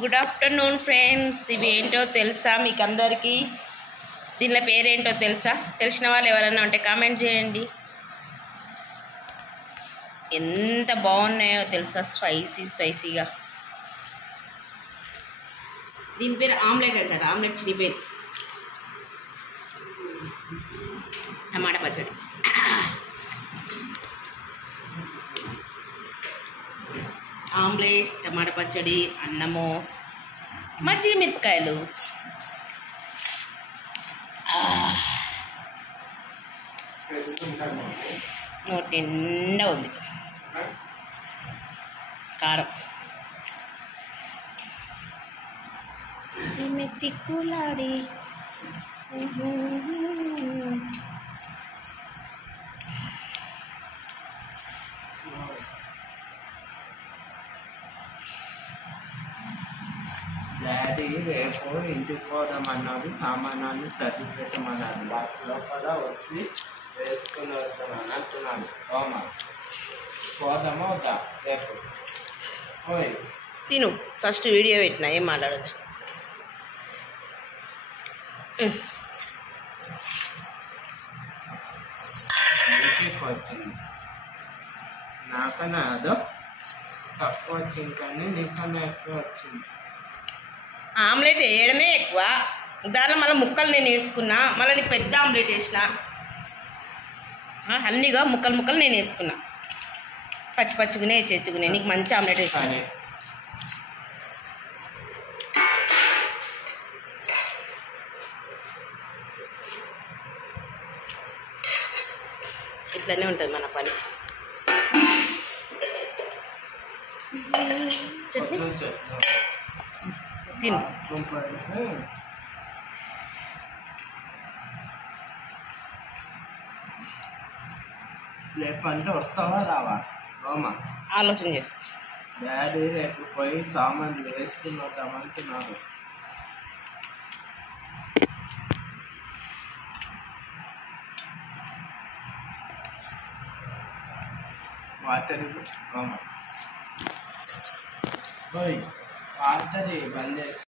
Good afternoon friends. ఇవి ఏంటో తెలుసా మీకు అందరికీ? దీనిలో పేరేంటో తెలుసా? తెలిసిన వాళ్ళు ఎవరైనా ఉంటే కామెంట్ చేయండి. ఎంత బాగున్నాయో తెలుసా, స్పైసీగా. దీని పేరు ఆమ్లెట్ అంటారు. ఆమ్లెట్ చిడి పేరు టమాటా పచ్చడి. ఆమ్లెట్, టమాటా పచ్చడి, అన్నము, మజ్జిగ మిరపకాయలు. నోటి నిండా ఉంది కారం. మెట్టికులాడి డాడీ రేపు ఇంటికి పోదామన్నది, సామానాన్ని సర్ది పెట్టమన్నాడు. బాక్స్ లోపల వచ్చి వేసుకుని వద్దామని అంటున్నాడు. ఓమా పోదామా వద్దా రేపు? ఓయ్ తిను. ఫస్ట్ వీడియో పెట్టినా, ఏం మాట్లాడద్దు. ఇంటికి వచ్చింది నాకన్నా అదో తక్కువ వచ్చింది, కానీ నీకన్నా ఎక్కువ వచ్చింది. ఆమ్లెట్ వేయడమే ఎక్కువ, దానిలో మళ్ళీ ముక్కలు నేను వేసుకున్నా. మళ్ళీ నీకు పెద్ద ఆమ్లెట్ వేసిన, అన్నీగా ముక్కలు నేను వేసుకున్నా. పచ్చిగునే చెచ్చుకునే. నీకు మంచి ఆమ్లెట్ వేస్తాను. సరే ఇట్లనే ఉంటుంది మన పని. చట్నీ తిను. రేపంటే వస్తావా రావా? ఓమా ఆలోచన చేస్తా. డాడీ రేపు పోయి సామాన్లు వేసుకుని వద్దామంటున్నాడు. వాటర్ ఓమా పోయి వాటర్ బంద్ చేసి